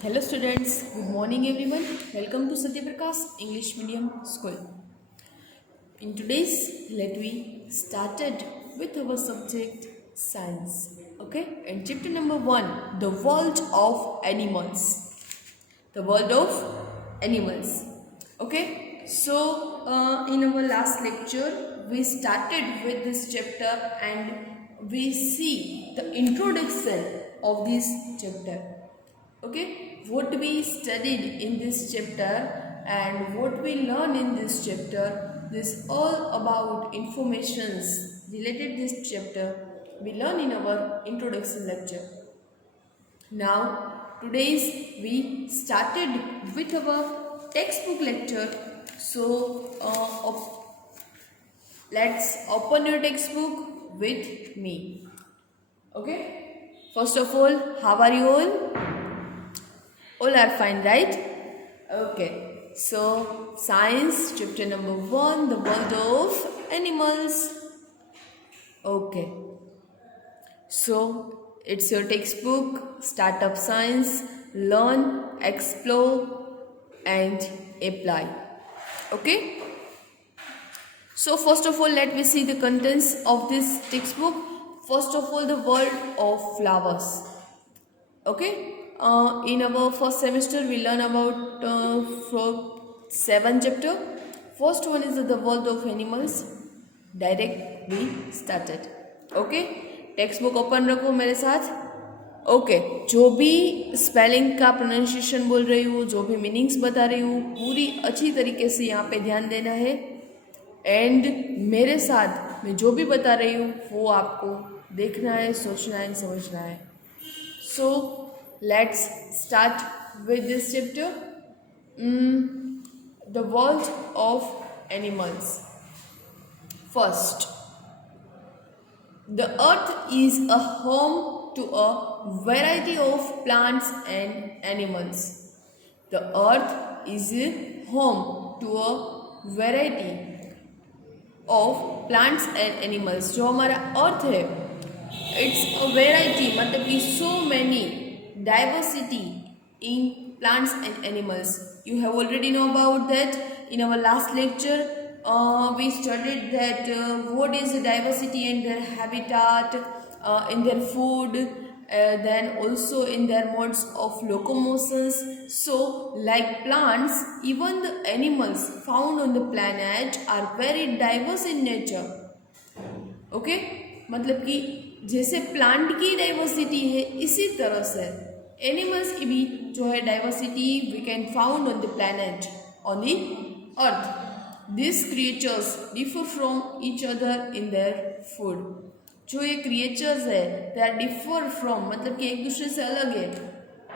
Hello students, good morning everyone. Welcome to Satya Prakash English Medium School. In today's let we started with our subject science. Okay, and chapter number 1, the world of animals. The world of animals. Okay, so in our last lecture we started with this chapter and we see the introduction of this chapter. Okay, what we studied in this chapter and what we learn in this chapter, this all about informations related this chapter we learn in our introduction lecture. Now today's we started with our textbook lecture, so let's open your textbook with me. Okay, first of all, how are you all are fine, right? Okay, so science chapter number 1, the world of animals. Okay, so it's your textbook, start up science, learn, explore and apply. Okay, so first of all let me see the contents of this textbook. First of all, the world of flowers. Okay, in our first semester we learn about for 7 chapter. First one is the world of animals. Direct we started. Okay, text book open रखो मेरे साथ. Okay, जो भी spelling का pronunciation बोल रही हूँ, जो भी मीनिंग्स बता रही हूँ, पूरी अच्छी तरीके से यहाँ पे ध्यान देना है. एंड मेरे साथ मैं जो भी बता रही हूँ वो आपको देखना है, सोचना है, समझना है. So let's start with this chapter. The world of animals. First, the earth is a home to a variety of plants and animals. The earth is a home to a variety of plants and animals. जो हमारा अर्थ है, it's a variety, मतलब कि so many diversity in plants and animals. You have already know about that. In our last lecture we studied that what is the diversity in their habitat, in their food, then also in their modes of locomotions. So like plants, even the animals found on the planet are very diverse in nature. Okay, मतलब कि जैसे plant की diversity है, इसी तरह से animals की भी जो है diversity we can found on the planet, on the earth. This creatures differ from each other in their food. जो ये क्रिएचर्स है दे आर डिफर फ्रॉम, मतलब कि एक दूसरे से अलग है.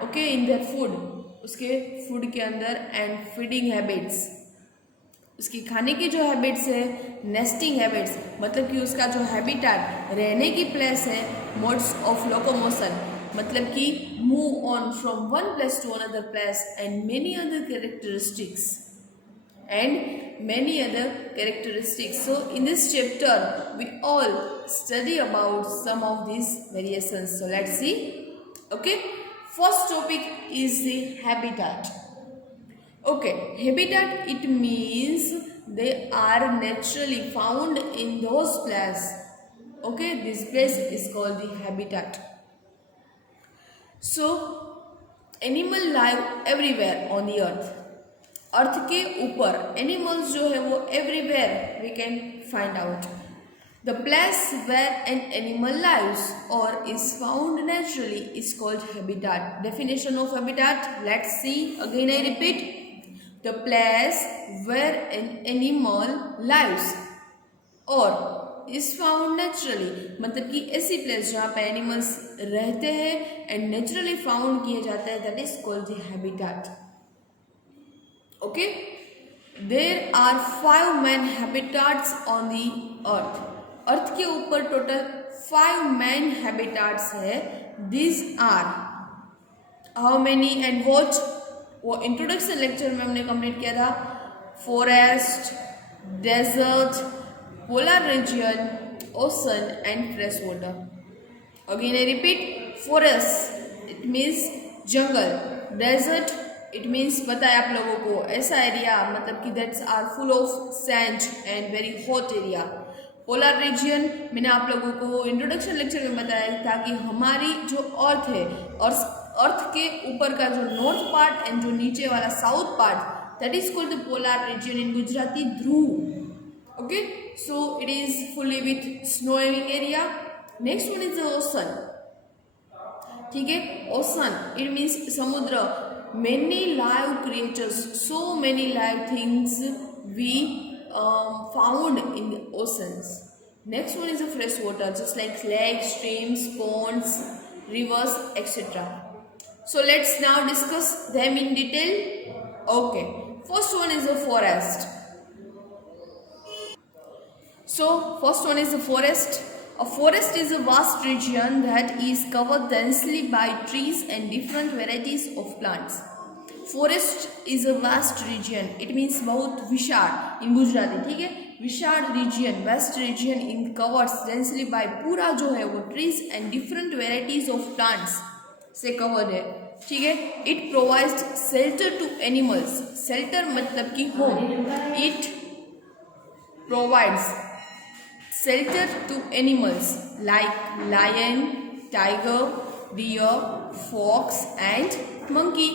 ओके, इन देयर फूड, उसके फूड के अंदर, एंड फीडिंग हैबिट्स, उसकी खाने की जो हैबिट्स है, नेस्टिंग हैबिट्स, मतलब कि उसका जो हैबिटेट रहने की प्लेस है, मोड्स ऑफ लोकोमोशन, मतलब कि move on from one place to another place, and many other characteristics. So in this chapter we all study about some of these variations. So let's see. Okay, first topic is the habitat. Okay, habitat, it means they are naturally found in those places. Okay, this place is called the habitat. So animal live everywhere on the earth. Earth के ऊपर animals जो है वो everywhere we can find out. The place where an animal lives or is found naturally is called habitat. Definition of habitat, let's see again, I repeat. The place where an animal lives or is found naturally, मतलब कि ऐसी place जहाँ पे animals रहते हैं and naturally found किए जाते हैं, that is called the habitat. Okay, there are 5 main habitats on the earth. Earth के ऊपर टोटल 5 main habitats है. These are how many and what? वो इंट्रोडक्शन लेक्चर में हमने कंप्लीट किया था. Forest, desert, polar region, ocean and fresh water. Again I repeat, forest, it means jungle, desert it means पता है आप लोगों को ऐसा एरिया मतलब कि that's are full of sand and very hot area. Polar region मैंने आप लोगों को इंट्रोडक्शन लेक्चर में बताया था कि हमारी जो अर्थ है और अर्थ के ऊपर का जो नॉर्थ पार्ट एंड जो नीचे वाला south part that is called the polar region in Gujarati ध्रुव। Okay, so it is fully with snowing area. Next one is the ocean. ठीक है, ओशन इट मीन्स समुद्र। Many live creatures, so many live things we found in the oceans. Next one is the fresh water, just like lakes, streams, ponds, rivers, etc. So let's now discuss them in detail. Okay, first one is the forest. So first one is the forest. A forest is a vast region that is covered densely by trees and different varieties of plants. Forest is a vast region, it means बहुत विशाल in Gujarati. ठीक है, विशाल region, vast region in covers densely by, पूरा जो है वो trees and different varieties of plants से कवर्ड है। ठीक है, it provides shelter to animals, shelter मतलब कि home, it provides shelter to animals like lion, tiger, deer, fox and monkey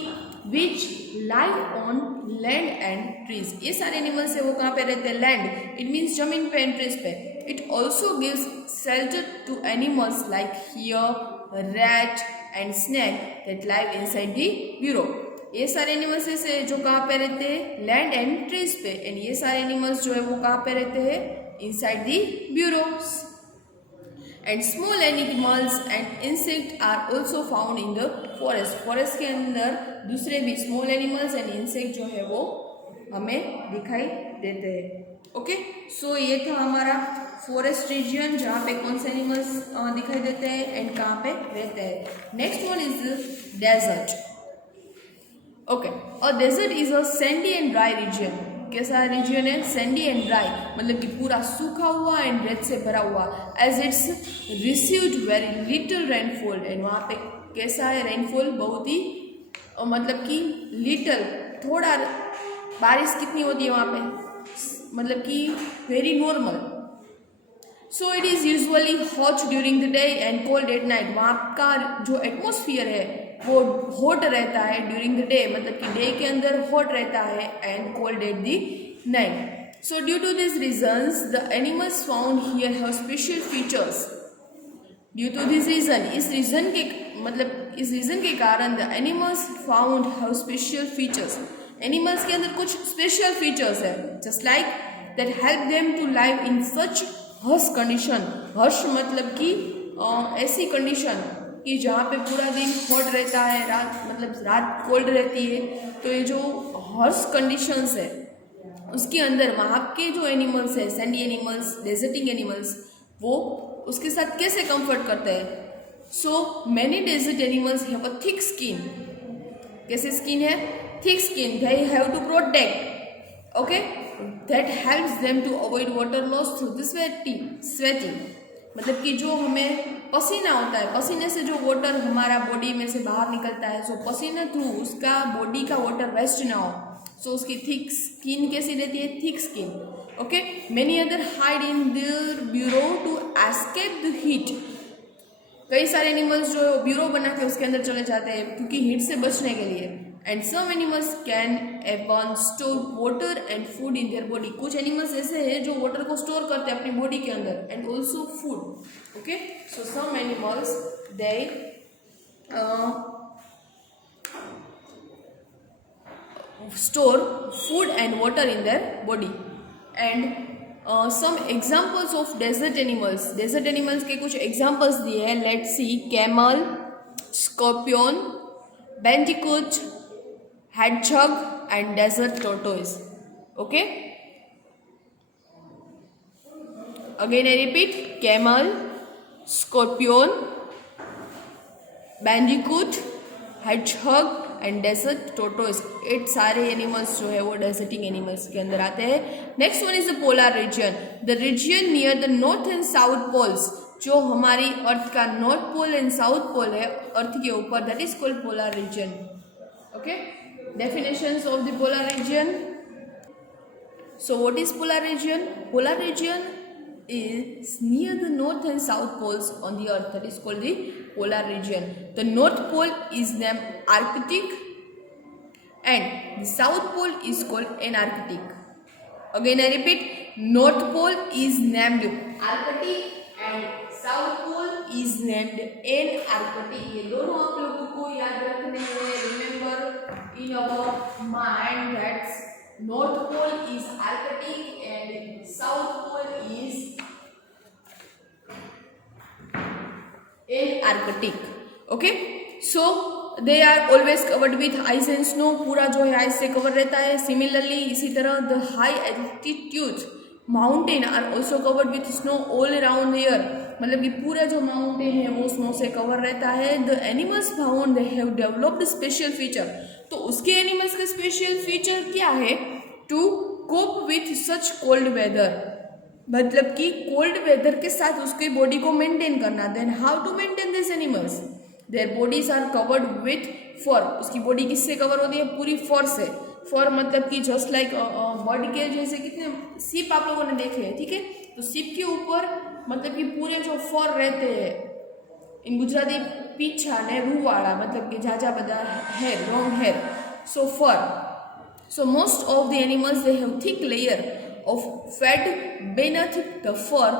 which live on land and trees. ये सारे animals है वो कहाँ पे रहते हैं? लैंड, इट मीन्स जमीन पे एंड ट्रीज पे। It also gives shelter to animals like hare, rat and snake that live inside the burrow. ये सारे एनिमल्स ऐसे जो कहाँ पे रहते हैं? लैंड एंड ट्रीज पे। एंड ये सारे एनिमल्स जो है वो कहाँ पे रहते हैं? Inside the burrows. And small animals and insect are also found in the forest. Forest के अंदर दूसरे भी स्मॉल एनिमल्स एंड इंसेक्ट जो है वो हमें दिखाई देते हैं। ओके, सो ये था हमारा फॉरेस्ट रीजन जहाँ पे कौन से एनिमल्स दिखाई देते हैं एंड कहाँ पे रहते हैं। Next one is desert. Okay, a desert is a sandy and dry region. कैसा रीजन है? सैंडी एंड ड्राई, मतलब कि पूरा सूखा हुआ एंड रेत से भरा हुआ। As it's received very little rainfall, and वहाँ पे कैसा है रेनफॉल? बहुत ही मतलब कि लिटल, थोड़ा बारिश कितनी होती है वहाँ पे? मतलब कि very normal. So it is usually hot during the day and cold at night. वहाँ का जो एटमोसफियर है वो हॉट रहता है ड्यूरिंग द डे, मतलब कि डे के अंदर हॉट रहता है and cold at the night. So due to this reasons the animals found here have special features. Due to this reason, इस रीजन के मतलब इस रीजन के कारण the animals found have special features. Animals के अंदर कुछ स्पेशल फीचर्स है, just like that help them to live in such harsh condition. Harsh मतलब कि ऐसी कंडीशन कि जहाँ पे पूरा दिन हॉट रहता है, रात मतलब रात कोल्ड रहती है। तो ये जो हर्श कंडीशंस है उसके अंदर वहाँ के जो एनिमल्स है, सैंडी एनिमल्स, डेजर्टिंग एनिमल्स, वो उसके साथ कैसे कंफर्ट करते हैं? So many desert animals have a thick skin. कैसे स्किन है? Thick skin. They have to protect, okay, that helps them to avoid water loss through the sweating. मतलब कि जो हमें पसीना होता है, पसीने से जो वाटर हमारा बॉडी में से बाहर निकलता है, सो पसीना थ्रू उसका बॉडी का वाटर वेस्ट ना हो, सो उसकी थिक स्किन कैसी रहती है? Thick skin. Okay, many other hide in their burrow to escape the heat. कई सारे एनिमल्स जो ब्यूरो बना के उसके अंदर चले जाते हैं क्योंकि हीट से बचने के लिए। And some animals can even store water and food in their body. कुछ एनिमल्स ऐसे हैं जो वाटर को स्टोर करते हैं अपनी बॉडी के अंदर and also food. Okay, so some animals they store food and water in their body. And some examples of desert animals. Desert animals के कुछ examples दिए हैं. Let's see: camel, scorpion, bandicoot, hedgehog and desert tortoise. Okay, again I repeat: camel, scorpion, bandicoot, hedgehog and desert tortoise. It सारे animals जो है वो deserting animals के अंदर आते हैं। Next one is the polar region, the region near the north and south poles. जो हमारी अर्थ का north pole and south pole है अर्थ के ऊपर, that is called polar region. Okay, definitions of the polar region. So what is polar region? Polar region is near the north and south poles on the earth, that is called the polar region. The north pole is named Arctic and the south pole is called Antarctic. Again I repeat, north pole is named Arctic and south pole is named Antarctic. ये दोनों आप लोगों को याद रखने हैं. Remember in our mind that North Pole is Arctic and South Pole is Antarctic. Okay, so they are always covered with ice and snow. पूरा जो है आइस से कवर रहता है. Similarly, इसी तरह the high altitude mountain are also covered with snow all around the year. मतलब कि पूरा जो माउंटेन है वो स्नो से कवर रहता है. The animals found they have developed special feature. तो उसके एनिमल्स का स्पेशल फीचर क्या है? To cope with such cold weather, मतलब कि कोल्ड वेदर के साथ उसकी बॉडी को मेंटेन करना. Then how to maintain this animals? Their bodies are covered with fur. उसकी बॉडी किससे कवर होती है? पूरी फर से. फर मतलब कि जस्ट लाइक बर्ड के जैसे कितने सीप आप लोगों ने देखे हैं, ठीक है. तो सीप के ऊपर मतलब कि पूरे जो फर रहते हैं, इन गुजराती पीछा ने रूवाड़ा, मतलब कि झाझा बदा hair, long hair, so fur. So most of the animals they have thick layer of fat beneath the fur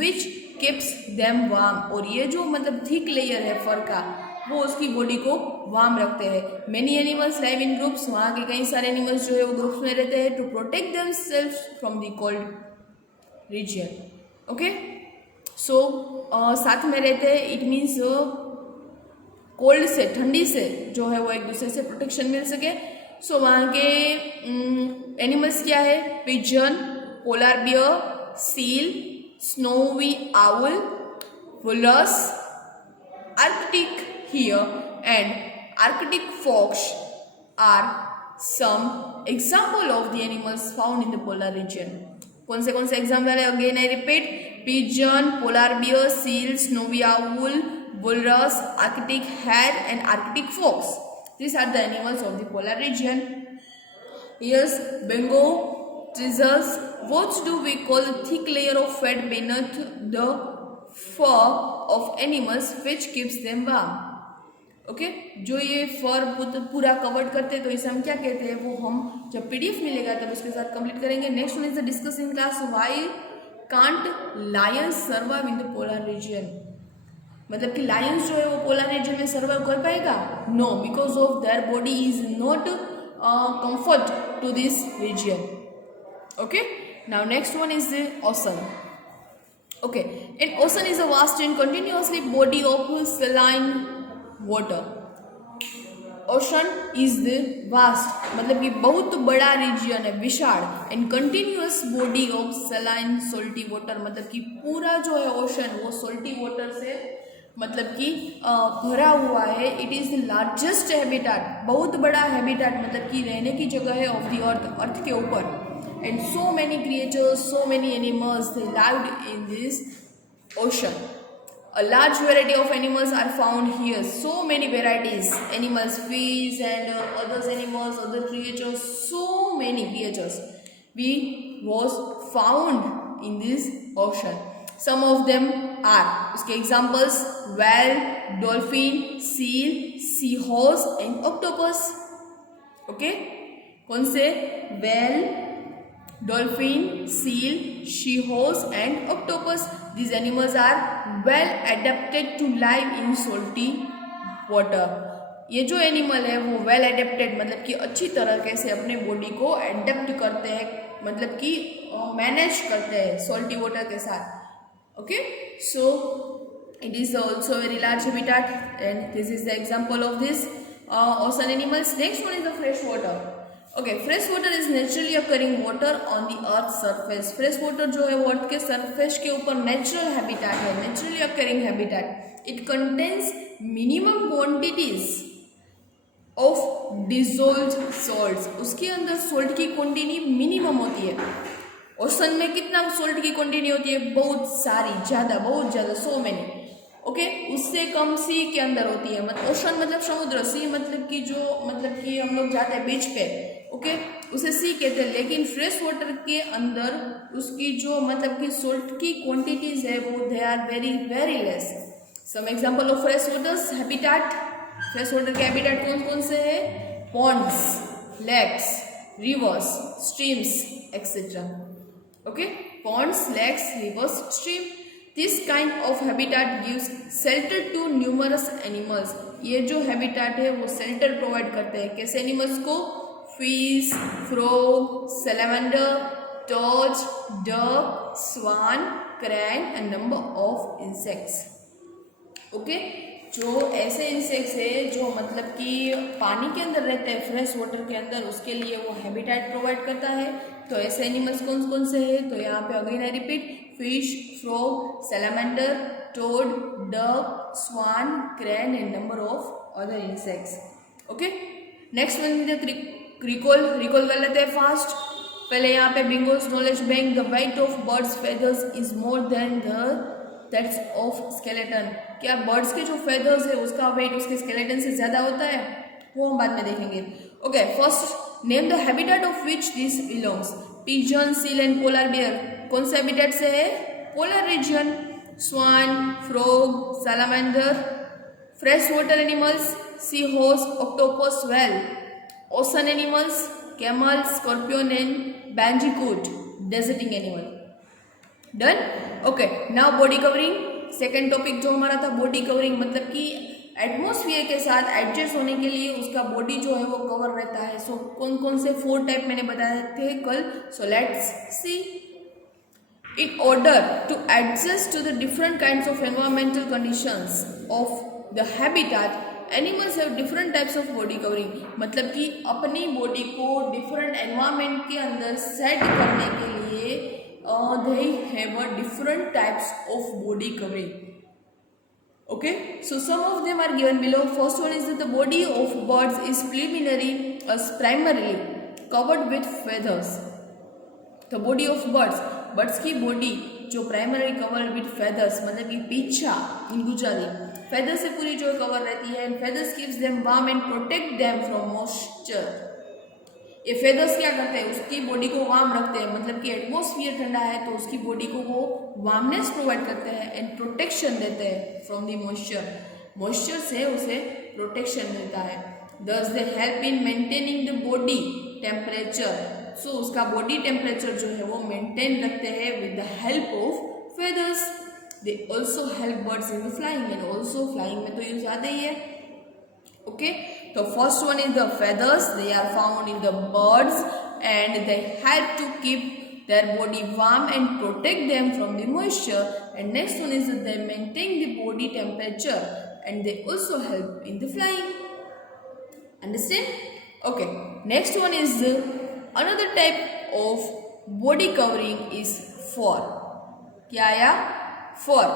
which keeps them warm. और ये जो मतलब thick layer है फर का वो उसकी बॉडी को वार्म रखते हैं. Many animals live in groups. वहाँ के कई सारे एनिमल्स जो है वो ग्रुप्स में रहते हैं to protect themselves from the cold region. Okay, so साथ में रहते हैं. It means कोल्ड से, ठंडी से जो है वो एक दूसरे से प्रोटेक्शन मिल सके. सो वहाँ के एनिमल्स क्या है? Pigeon, polar bear, seal, snowy owl, walrus, arctic hare and arctic fox are some example of the animals found in the polar region. कौन से एग्जाम्पल है? Again I repeat, pigeon, polar bear, seal, snowy owl, walrus, arctic hare and arctic fox. These are the animals of the polar region. Yes, Bengo, trizzles. What do we call the thick layer of fat beneath the fur of animals which keeps them warm? Okay, जो ये फर पूरा covered करते हैं तो इसे हम क्या कहते हैं? वो हम जब PDF मिलेगा तब उसके साथ कंप्लीट करेंगे. Next one is the discuss in class, why can't Lions survive in the polar reason. मतलब कि लायंस जो है वो पोलर रीजन में सर्वाइव कर पाएगा? No, because of their body is not comfort to this region. Okay, now next one is the ocean. Okay, and ocean is a vast and continuously body of saline water. Ocean is the vast, मतलब कि बहुत बड़ा region है, विशाल, and continuous body of saline salty water, मतलब कि पूरा जो है ओशन वो सोल्टी वाटर से मतलब कि भरा हुआ है. It is the largest habitat, बहुत बड़ा हैबिटाट, मतलब कि रहने की जगह है ऑफ द अर्थ, अर्थ के ऊपर. And so many creatures, so many animals they lived in this ocean. A large variety of animals are found here. So many varieties, animals, fish and other animals, other creatures, so many creatures we was found in this ocean. Some of them are, उसके examples, whale, dolphin, seal, seahorse and octopus. Okay, कौन से? whale, dolphin, seal, seahorse and octopus. These animals are well adapted to live in salty water. ये जो animal है वो well adapted, मतलब कि अच्छी तरीके से अपने बॉडी को एडेप्ट करते हैं, मतलब कि मैनेज करते हैं सॉल्टी वाटर के साथ. Okay, so it is also very large habitat and this is the example of this ocean animals. Next one is the fresh water. Okay, fresh water is naturally occurring water on the earth surface. Fresh water जो है वो अर्थ के surface के ऊपर natural habitat है, naturally occurring habitat. It contains minimum quantities of dissolved salts. उसके अंदर salt की क्वांटिटी मिनिमम होती है. ओशन में कितना सोल्ट की क्वांटिटी होती है? बहुत सारी, ज़्यादा, बहुत ज़्यादा, 100 मैनी। ओके, उससे कम सी के अंदर होती है। मतलब ओशन मतलब समुद्र, सी मतलब कि जो मतलब कि हम लोग जाते हैं बीच पे, ओके, उसे सी कहते हैं। लेकिन फ्रेश वाटर के अंदर उसकी जो मतलब कि सोल्ट की क्वांटिटीज है वो they are very very less. Some example of fresh waters habitat, fresh water के हैबिटेट कौन कौन से है? Ponds, lakes, rivers, streams etcetera. Okay, ponds, lakes, rivers, stream. This kind of habitat gives shelter to numerous animals. ये जो habitat है वो shelter provide करते हैं कैसे animals को? Fish, frog, salamander, toad, duck, swan, crane and number of insects. Okay, जो ऐसे इंसेक्ट्स है जो मतलब कि पानी के अंदर रहते हैं, फ्रेश वाटर के अंदर, उसके लिए वो हैबिटेट प्रोवाइड करता है। तो ऐसे एनिमल्स कौन कौन से हैं? तो यहाँ पे again I repeat, fish, frog, salamander, toad, duck, swan, crane and number of other insects. Okay, next one recall कर लेते हैं फास्ट। पहले यहाँ पे Bingo's knowledge bank, the weight of birds feathers is more than that's of skeleton. क्या birds के जो feathers है उसका वेट उसके स्केलेटन से ज़्यादा होता है? वो हम बाद में देखेंगे। Okay, first name the habitat of which this belongs. Pigeon, seal and polar bear कौन से हैबिटेट से है? Polar region. Swan, frog, salamander, fresh water animals, sea horse, octopus, whale. Ocean animals, camel, scorpion and bandicoot, deserting animal. Done. Okay, now body covering. Second topic जो हमारा था body covering, मतलब कि atmosphere के साथ adjust होने के लिए उसका बॉडी जो है वो कवर रहता है। सो कौन कौन से 4 टाइप मैंने बताए थे कल? So let's see. In order to adjust to the different kinds of environmental conditions of the habitat, animals have different types of body covering. मतलब कि अपनी बॉडी को डिफरेंट एनवायरमेंट के अंदर सेट करने के लिए they have a different types of body covering. Okay, so some of them are given below. First one is that the body of birds is primarily covered with feathers. The body of birds की body जो primary cover with feathers, मतलब कि पीछा इन गुजारी, feather से पूरी जो cover रहती है। And feathers gives them warm and protect them from moisture. ये फेदर्स क्या करते हैं? उसकी बॉडी को वार्म रखते हैं, मतलब कि एटमॉस्फियर ठंडा है तो उसकी बॉडी को वो वार्मनेस प्रोवाइड करते हैं एंड प्रोटेक्शन देते हैं फ्रॉम द मॉइस्चर। मॉइस्चर से उसे प्रोटेक्शन मिलता है। Thus they help in maintaining the body temperature. So उसका बॉडी टेम्परेचर जो है वो मेंटेन रखते हैं with the help of feathers. They also help birds in the flying, and also flying में तो यूज आते ही है। Okay, so first one is the feathers. They are found in the birds and they help to keep their body warm and protect them from the moisture. And next one is that they maintain the body temperature and they also help in the flying. Understand? Okay, next one is another type of body covering is fur. क्या आया? Fur.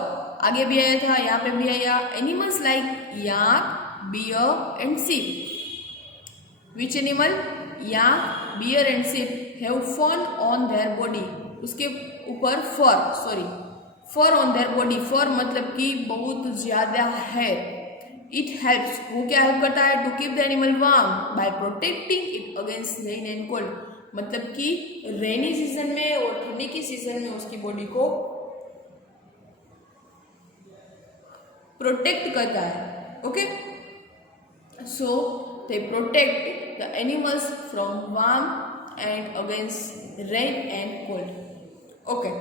आगे भी आया था, यहाँ पे भी आया। Animals like yak, bear and sheep. Which animal? Yak, bear and sheep have fur on their body. उसके ऊपर fur on their body. Fur मतलब कि बहुत ज़्यादा है। It helps, वो क्या हेल्प करता है? To keep the animal warm by protecting it against rain and cold. मतलब कि रेनी सीजन में और ठंडी की सीजन में उसकी बॉडी को प्रोटेक्ट करता है। Okay, so they protect the animals from warm and against rain and cold. Okay,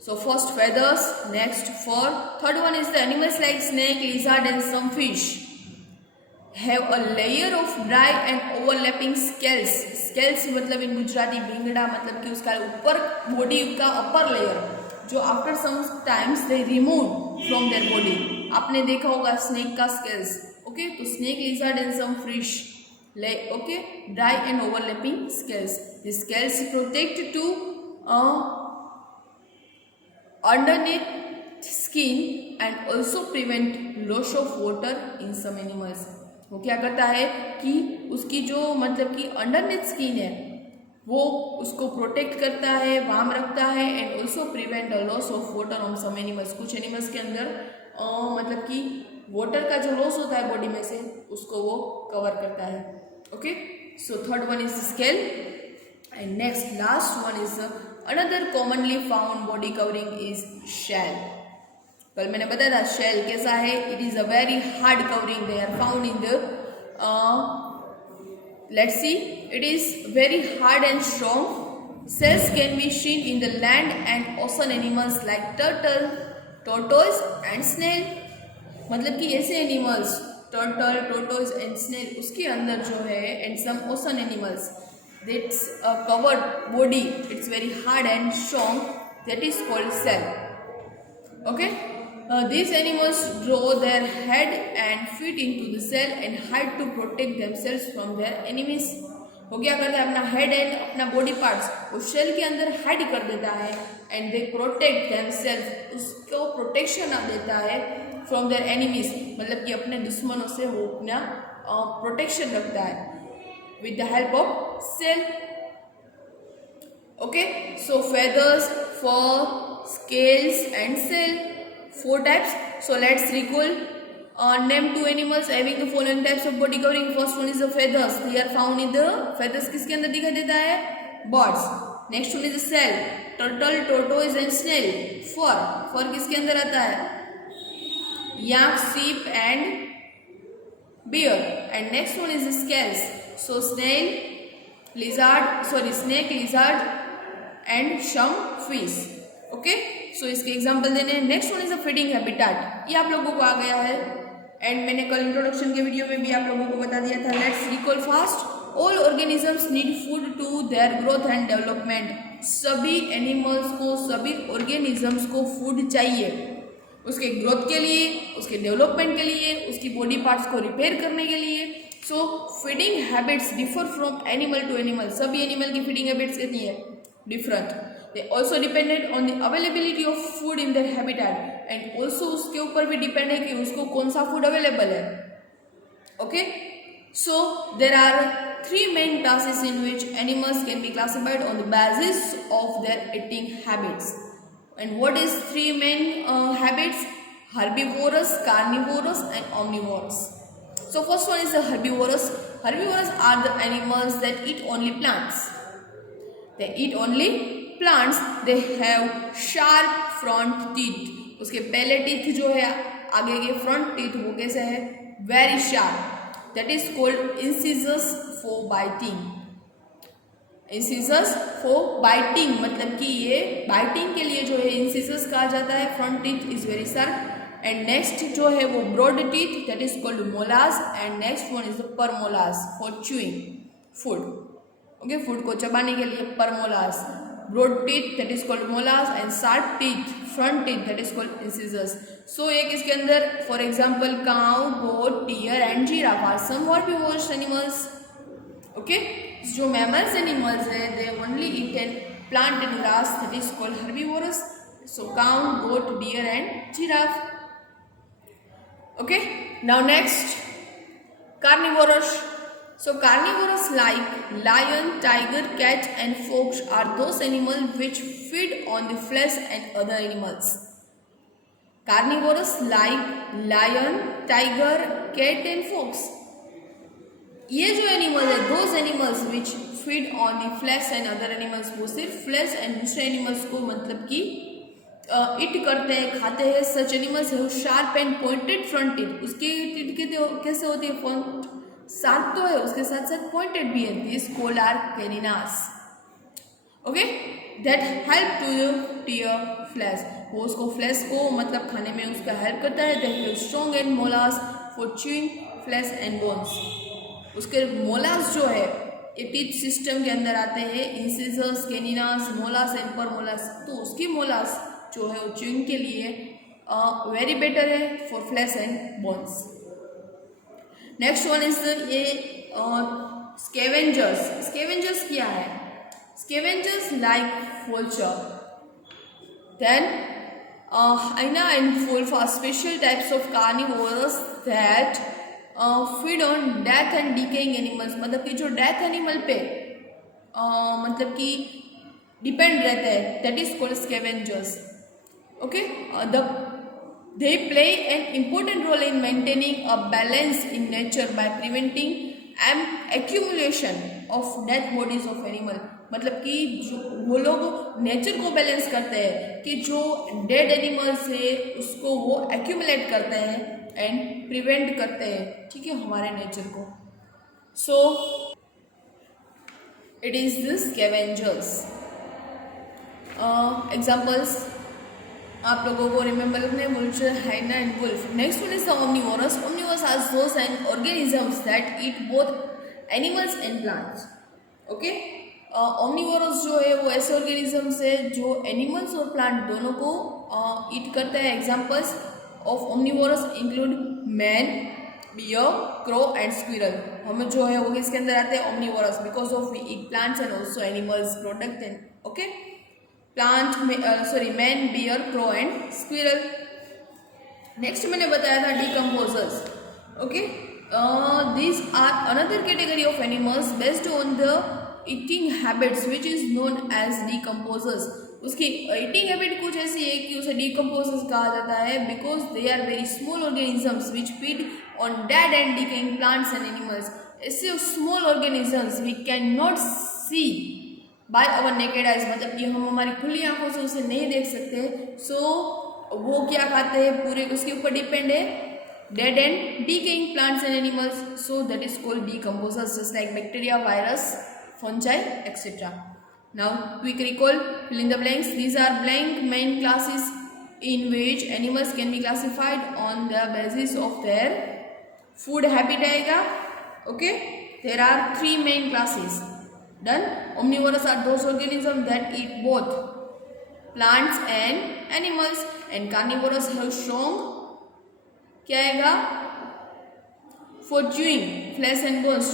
so first feathers, next fur. Third one is the animals like snake, lizard and some fish have a layer of dry and overlapping scales. Scales मतलब इन गुजराती भिंगड़ा, मतलब कि उसका ऊपर body का upper layer जो after some times they remove from their body. आपने देखा होगा स्नेक का स्केल्स। ओके, तो snake, lizard and some fish okay dry and overlapping scales. The scales protect to underneath skin and also prevent loss of water in some animals. वो क्या करता है कि उसकी जो मतलब कि अंडरनेथ स्किन है वो उसको प्रोटेक्ट करता है, वार्म रखता है and also prevent the loss of water on some animals. कुछ एनिमल्स के अंदर मतलब कि वाटर का जो लॉस होता है बॉडी में से उसको वो कवर करता है। Okay, so third one is scale and next last one is another commonly found body covering is shell. कल मैंने बताया था शेल कैसा है, it is a very hard covering, they are found in the let's see, it is very hard and strong. Cells can be seen in the land and ocean animals like turtle, tortoise and snail। मतलब कि ऐसे animals turtle, tortoise and snail उसके अंदर जो है and some ocean animals that's covered body, it's very hard and strong, that is called shell. Okay, these animals draw their head and feet into the cell and hide to protect themselves from their enemies। वो क्या करता है, अपना head and अपना body parts वो shell के अंदर hide कर देता है एंड दे प्रोटेक्ट देमसेल्फ, उसको प्रोटेक्शन देता है फ्रॉम देयर एनिमीज, मतलब कि अपने दुश्मनों से वो अपना प्रोटेक्शन रखता है with the help of shell. Okay, so feathers, fur, scales and cell, 4 types. So let's recall, name 2 animals having the following types of body covering. First one is the feathers, they are found in the feathers, किसके अंदर दिखाई देता है, birds। next one is the cell, turtle, tortoise and snail। fur, fur किसके अंदर आता है, yak, sheep and bear। and next one is the scales, so snail, snake, lizard and some fish। Okay, so इसके example देने। Next one is a feeding habitat, ये आप लोगों को आ गया है एंड मैंने कल इंट्रोडक्शन के वीडियो में भी आप लोगों को बता दिया था। Let's recall fast, all organisms need food to their growth and development. सभी एनिमल्स को, सभी ऑर्गेनिजम्स को फूड चाहिए उसके ग्रोथ के लिए, उसके डेवलपमेंट के लिए, उसकी बॉडी पार्ट्स को रिपेयर करने के लिए। So feeding habits differ from animal to animal, सभी एनिमल की फीडिंग हैबिट्स कितनी है, different. They also depended on the availability of food in their habitat and also उसके ऊपर भी डिपेंड है कि उसको कौन सा फूड अवेलेबल है। Okay, so there are 3 main classes in which animals can be classified on the basis of their eating habits। and what is 3 main habits? Herbivorous, carnivorous and omnivorous। so first one is the herbivorous। Herbivorous are the animals that eat only plants, they eat only plants, they have sharp front teeth। उसके पहले teeth जो है आगे के front teeth वो कैसे है, very sharp, that is called incisors for biting. Incisors for biting मतलब कि ये बाइटिंग के लिए जो है इंसिजर्स कहा जाता है। Front teeth is very sharp and next जो है वो broad teeth, that is called molars and next one is the premolars for chewing food. Okay, food को चबाने के लिए परमोलास, broad teeth that is called molars and sharp teeth, front teeth that is called incisors। so एक इसके अंदर for example cow, goat, deer and giraffe are some herbivorous animals। okay, जो mammals animals है they only eat and plant and grass, that is called herbivorous। so cow, goat, deer and giraffe। okay, now next carnivorous। so carnivorous like lion, tiger, cat and fox are those animals which feed on the flesh and other animals। carnivorous like lion, tiger, cat and fox, ये जो animal है those animals which feed on the flesh and other animals, वो सिर्फ flash and दूसरे animals को मतलब कि ईट करते हैं, खाते हैं। सच एनिमल्स है sharp and pointed front teeth, उसके टीथ कैसे होती है, फ्रंट शार्प तो है उसके साथ साथ पॉइंटेड भी है, this called are canines. Okay, that help to tear flesh, वो उसको फ्लैश को मतलब खाने में उसका हेल्प करता है। That have strong and molars for chewing flesh and bones. उसके मोलास जो है ये टीथ सिस्टम के अंदर आते हैं, इंसिजर्स, कैनिनास, मोलास एंड परमोलास। तो उसकी मोलास जो है वो च्यूइंग के लिए वेरी बेटर है for flash and bones. Next one is ये स्केवेंजर्स। स्केवेंजर्स क्या है, scavengers like vulture, then hyena and wolf are special types of carnivores that feed on death and decaying animals। मतलब कि जो death animal पे मतलब कि डिपेंड रहते हैं, that is called scavengers. Okay, they play an important role in maintaining a balance in nature by preventing accumulation of dead bodies of animal. मतलब कि जो वो लोग नेचर को बैलेंस करते हैं कि जो डेड एनिमल्स है उसको वो एक्यूमुलेट करते हैं एंड प्रिवेंट करते हैं, ठीक है, हमारे नेचर को. So it is the scavengers. Examples आप लोगों को रिमेंबर रखने, vulture, hyena and wolf. Next one is the omnivorous. Omnivorous are those organisms that eat both animals and plants. Okay, omnivorous जो है वो ऐसे ऑर्गेनिजम्स है जो एनिमल्स और प्लांट दोनों को ईट करते हैं. Examples of omnivorous include man, bear, crow and squirrel. हमें जो है वो किसके अंदर आते हैं, omnivorous, because of we eat plants and also animals product and. Okay, plant में man, bear, crow and squirrel. Next मैंने बताया था decomposers. Okay, these are another category of animals based on the eating habits which is known as decomposers. उसकी eating habit कुछ ऐसी है कि उसे डिकम्पोजर्स कहा जाता है because they are very small organisms which feed on dead and decaying plants and animals. ऐसे small organisms we can not see by our naked eyes, मतलब कि हम हमारी खुली आंखों से उसे नहीं देख सकते. सो वो क्या खाते हैं पूरे उसके ऊपर डिपेंड है, dead and decaying plants and animals. So that is called decomposers, just like bacteria, virus, fungi etcetera. Now quick recall, fill in the blanks. These are blank main classes in which animals can be classified on the basis of their food habit आएगा. Okay, there are 3 main classes. Done. Omnivorous are those organisms that eat both plants and animals, and carnivorous have strong क्या आएगा for chewing flesh and bones,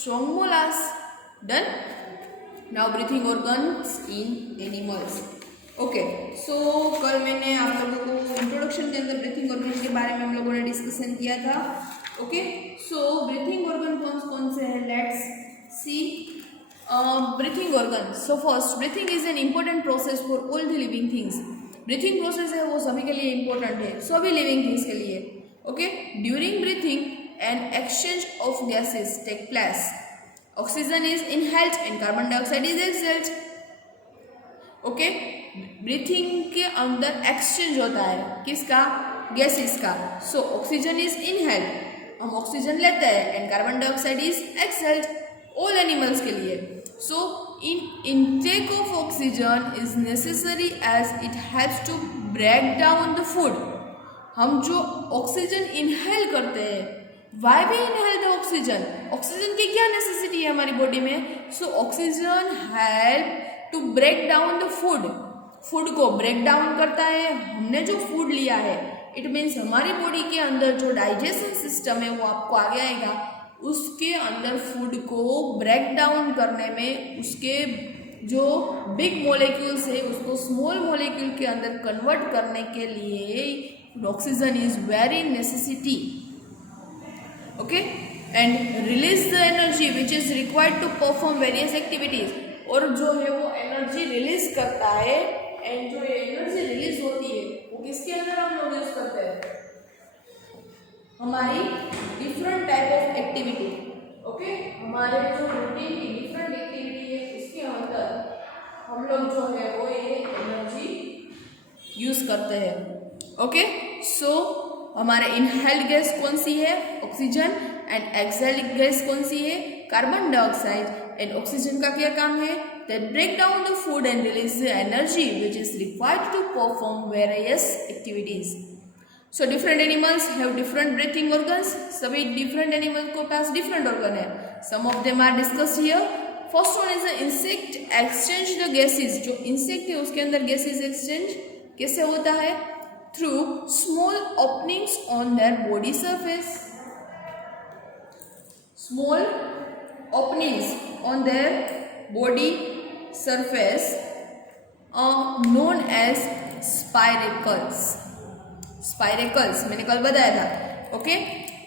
strong molars. Done. Now breathing organs in animals. Okay, so कल मैंने आप लोगों को introduction के अंदर breathing organ के बारे में हम लोगों ने डिस्कशन किया था. ओके, सो ब्रीथिंग ऑर्गन कौन कौन से हैं, let's see. Breathing organ. So first, breathing is an important process for all the living things. Breathing process है वो सभी के लिए इम्पोर्टेंट है, सभी लिविंग थिंग्स के लिए. Okay, during breathing an exchange of gases take place. Oxygen is inhaled and carbon dioxide is exhaled. Okay, breathing के अंदर एक्सचेंज होता है किसका, गैसेस का. सो ऑक्सीजन इज इनहेल्ड, हम ऑक्सीजन लेते हैं, and carbon dioxide is exhaled, all animals के लिए. So in intake of oxygen is necessary as it helps to break down the food. हम जो ऑक्सीजन इनहेल करते हैं, why we inhale the oxygen, oxygen की क्या नेसेसिटी है हमारी बॉडी में. So oxygen help to break down the food, food को ब्रेक डाउन करता है. हमने जो फूड लिया है, इट मीन्स हमारी बॉडी के अंदर जो डाइजेशन सिस्टम है वो आपको आगे आएगा, उसके अंदर फूड को ब्रेक डाउन करने में उसके जो बिग मोलिक्यूल्स है उसको स्मॉल मोलिक्यूल के अंदर कन्वर्ट करने के लिए oxygen is very necessity. Okay, and release the energy which is required to perform various activities. और जो है वो एनर्जी रिलीज करता है, एंड जो एनर्जी रिलीज होती है वो किसके अंदर हम लोग यूज करते हैं, हमारी different type of activity. Okay, हमारे जो रूटीन की डिफरेंट एक्टिविटी है उसके अंदर हम लोग जो है वो ये एनर्जी यूज करते हैं. ओके, सो हमारे इनहेल्ड गैस कौन सी है, ऑक्सीजन, एंड एक्सहेल्ड गैस कौन सी है, कार्बन डाइऑक्साइड. एंड ऑक्सीजन का क्या काम है, that break down the food and release the energy which is required to perform various activities. So different animals have different breathing organs. सभी different animal को पास different organ है. Some of them are discussed here. First one is the insect exchange the gases. जो insect है उसके अंदर gases exchange कैसे होता है, through small openings on their body surface. Small openings on their body surface are known as spiracles. Spiracles मैंने कल बताया था. ओके,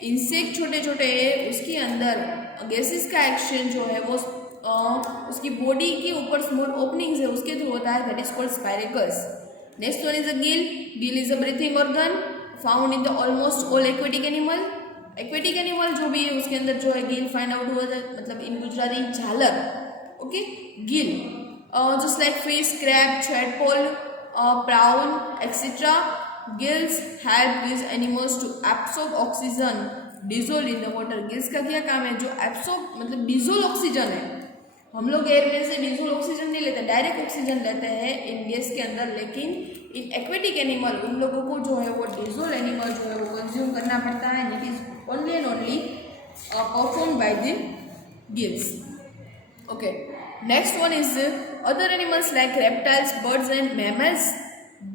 इंसेक्ट छोटे छोटे है, उसके अंदर गैसेस का एक्सचेंज जो है वो उसकी बॉडी के ऊपर स्मॉल ओपनिंग्स है उसके थ्रू होता है, that is called spiracles. Next one is a Gill. Gill is a breathing organ found in the almost all aquatic animal. Aquatic animal जो भी है उसके अंदर जो है गिल फाइंड आउट हुआ था, मतलब इन गुजराती झालर। Okay, Gill just like fish, crab, tadpole, prawn, etc. Gills help these animals to absorb oxygen dissolved in the water. Gills का क्या काम है? जो एब्सॉर्ब मतलब डिजोल्व ऑक्सीजन है, हम लोग एयर में से डिजोल्व ऑक्सीजन नहीं लेते, डायरेक्ट ऑक्सीजन लेते हैं इन गैस के अंदर, लेकिन इन एक्वेटिक एनिमल उन लोगों को जो है वो डिजोल्व एनिमल जो है वो कंज्यूम करना पड़ता है, it is only and only perform by the gills. Okay, next one is other animals like reptiles, birds and mammals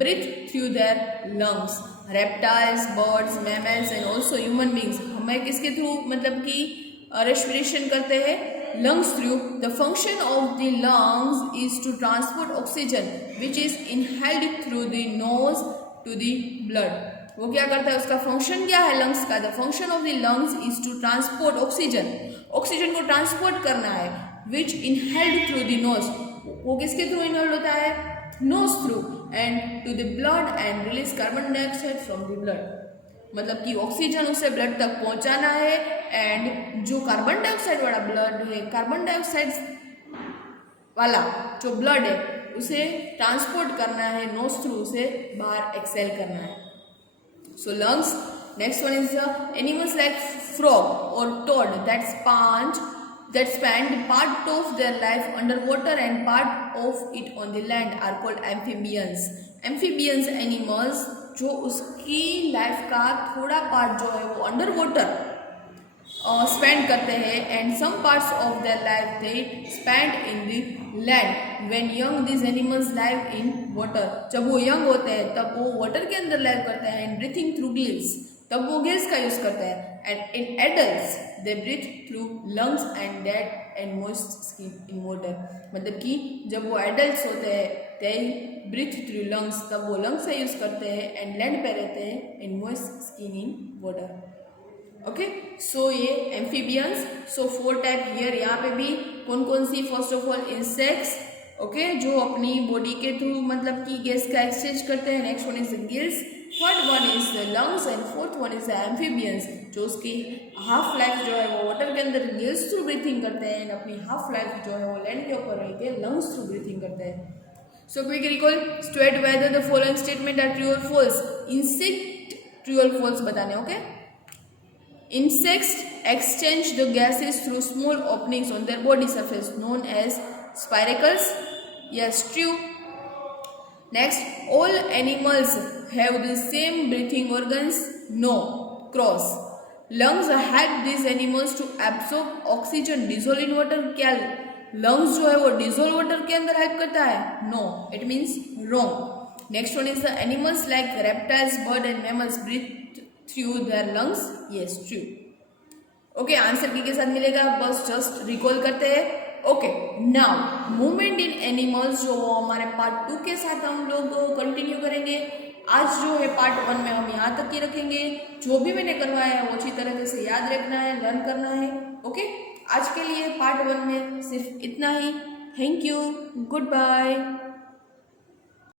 breathe through their lungs. Reptiles, birds, mammals and also human beings हमें किसके through मतलब कि respiration करते हैं? lungs through. The function of the lungs is to transport oxygen which is inhaled through the nose to the blood. वो क्या करता है? उसका फंक्शन क्या है लंग्स का? The function of the lungs is to transport oxygen, oxygen को transport करना है, which inhaled through the nose, वो किसके थ्रू इनहेल्ड होता है? Nose through, and to the blood and release carbon dioxide from the blood, मतलब कि ऑक्सीजन उसे ब्लड तक पहुंचाना है, एंड जो कार्बन डाइऑक्साइड वाला ब्लड है, कार्बन डाइऑक्साइड वाला जो ब्लड है उसे ट्रांसपोर्ट करना है नोज थ्रू, उसे बाहर एक्सेल करना है। So lungs. Next one is animals like frog or toad that spend part of their life underwater and part of it on the land are called amphibians. Amphibians animals जो उसकी life का थोड़ा part जो है वो under water spend करते हैं, and some parts of their life they spend in the land. When young this animals live in water, जब वो यंग होते हैं तब वो वाटर के अंदर लाइव करते हैं, एंड ब्रीथिंग थ्रू गिल्स, तब वो गिल्स का यूज करते हैं, and in adults they breathe through lungs and dead and moist skin in water, मतलब कि जब वो एडल्ट्स होते हैं दे ब्रीथ थ्रू लंग्स, तब वो लंग्स का यूज करते हैं, एंड लैंड पे रहते हैं in moist skin in water. Okay, so ये एम्फीबियंस। सो 4 टाइप हियर, यहाँ पे भी कौन कौन सी? First of all insects, okay, जो अपनी बॉडी के थ्रू मतलब कि गैस का एक्सचेंज करते हैं। Next one is gills, third one is lungs, and fourth one is amphibians, जो उसकी हाफ लाइफ जो है वो वाटर के अंदर गिल्स थ्रू ब्रीथिंग करते हैं, एंड अपनी हाफ लाइफ जो है वो लैंड के ऊपर रह के लंग्स थ्रू ब्रीथिंग करते हैं। So quick recall, state whether the following statement are true or false. Insect true or false बताने, okay. Insects exchange the gases through small openings on their body surface known as spiracles. Yes, true. Next, all animals have the same breathing organs. No, cross. Lungs help these animals to absorb oxygen dissolved in water. क्या lungs जो है वो dissolved water के अंदर help करता है? No, it means wrong. Next one is the animals like reptiles, bird and mammals breathe through their lungs. Yes, true. Okay, answer के साथ मिलेगा, बस जस्ट रिकॉल करते हैं। Okay, now movement in animals जो हमारे पार्ट 2 के साथ हम लोग कंटिन्यू करेंगे। आज जो है पार्ट 1 में हम यहाँ तक ही रखेंगे, जो भी मैंने करवाया है वो अच्छी तरह से याद रखना है, लर्न करना है। ओके, आज के लिए पार्ट 1 में सिर्फ इतना ही। Thank you, good bye.